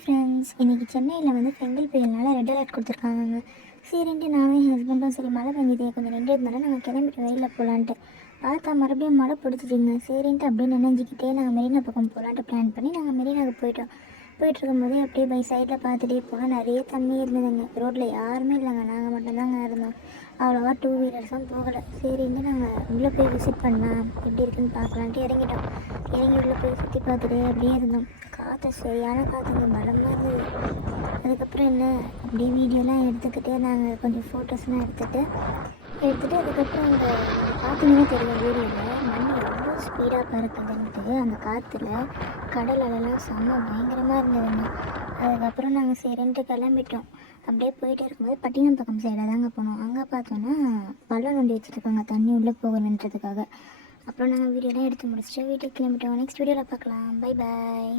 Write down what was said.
Hi friends, இன்றைக்கி சென்னையில் வந்து பெங்கல் புயல்னால ரெட் அலர்ட் கொடுத்துருக்காங்க. சரின்ட்டு நானும் என் ஹஸ்பண்டும் சரி மழை பெஞ்சதே கொஞ்சம் நின்றதுனால நாங்கள் கிளம்பிட்டு வெயிலில் போகலான்ட்டு பார்த்தா மறுபடியும் மழை பிடிச்சிட்டிங்க. சரின்ட்டு அப்படியே நினைஞ்சிக்கிட்டே நாங்கள் மெரினா பக்கம் போகலான்ட்டு பிளான் பண்ணி நாங்கள் மெரினாவுக்கு போயிட்டுருக்கும்போதே அப்படியே பை சைடில் பார்த்துட்டே போனால் நிறைய தண்ணி இருந்ததுங்க. ரோட்டில் யாருமே இல்லைங்க, நாங்கள் மட்டும்தாங்க இருந்தோம். அவ்வளோவா டூ வீலர்ஸும் போகலை. சரின்ட்டு நாங்கள் உள்ளே போய் விசிட் பண்ணலாம், எப்படி இருக்குன்னு பார்க்கலான்ட்டு இறங்கிட்டோம். இறங்கி உள்ளே போய் சுற்றி பார்த்துட்டே அப்படியே இருந்தோம். காற்று சரியான காற்றுங்க, பலமாக இருந்தது. அதுக்கப்புறம் என்ன அப்படியே வீடியோலாம் எடுத்துக்கிட்டே நாங்கள் கொஞ்சம் ஃபோட்டோஸ்லாம் எடுத்துகிட்டு அதுக்கப்புறம் அந்த பார்த்தீங்கன்னா தெரியும் வீடியோவில் மண் ரொம்ப ஸ்பீடாக பறக்குதுன்ட்டு அந்த காற்றுல கடல் அலைலாம் செம்ம பயங்கரமாக இருந்ததுங்க. அதுக்கப்புறம் நாங்கள் சரின்ட்டு கிளம்பிட்டோம். அப்படியே போயிட்டு இருக்கும்போது பட்டினம் பக்கம் சைடாக தாங்க போனோம். அங்கே பார்த்தோன்னா பள்ளம் நோண்டி வச்சுருக்காங்க தண்ணி உள்ளே போகணுன்றதுக்காக. அப்புறம் நாங்கள் வீடியோலாம் எடுத்து முடிச்சுட்டு வீட்டுக்கு கிளம்பிட்டோம். நெக்ஸ்ட் வீடியோவில் பார்க்கலாம். Bye bye.